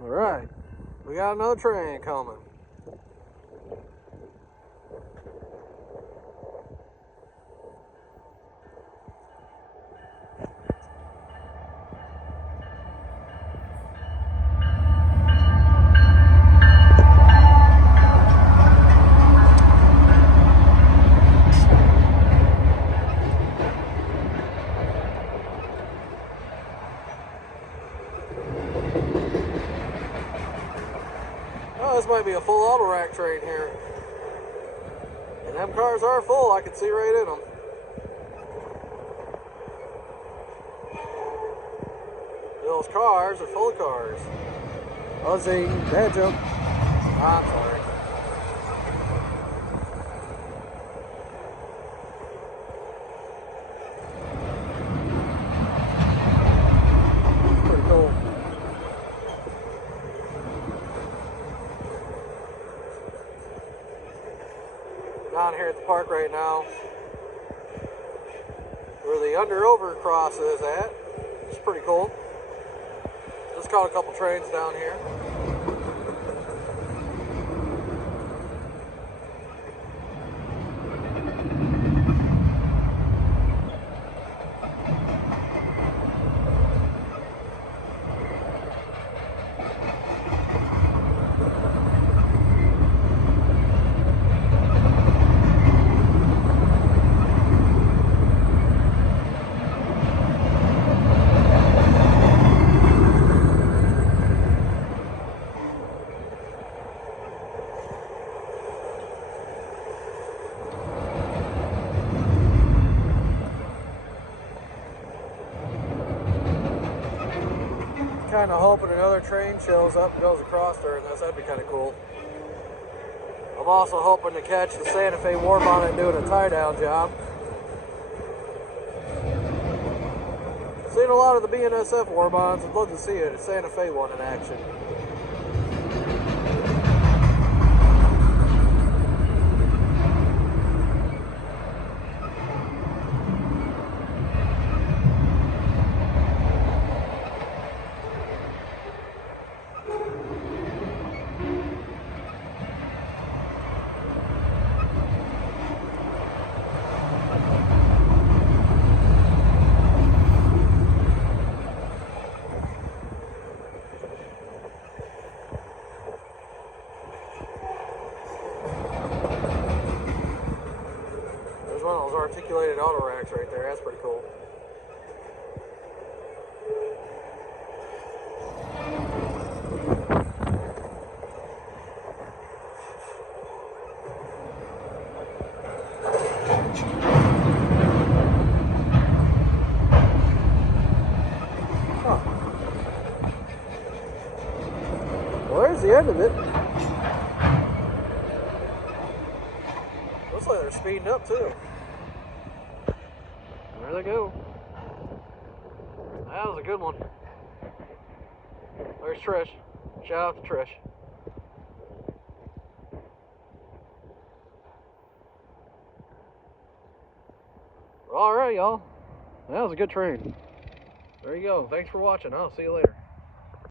Alright, we got another train coming. Oh, this might be a full auto rack train here. And them cars are full, I can see right in them. Those cars are full of cars. Ozzy, bad joke. I'm sorry. Pretty cool. Down here at the park right now, where the under-over cross is at. It's pretty cool. Just caught a couple trains down here. Kind of hoping another train shows up and goes across during this. That'd be kind of cool. I'm also hoping to catch the Santa Fe war bonnet doing a tie-down job. Seen a lot of the BNSF war bonds. I'd love to see a Santa Fe one in action. One of those articulated auto racks right there. That's pretty cool. Huh. Well, there's the end of it. Looks like they're speeding up too. There they go. That was a good one. There's Trish. Shout out to Trish. Alright, y'all. That was a good train. There you go. Thanks for watching. I'll see you later.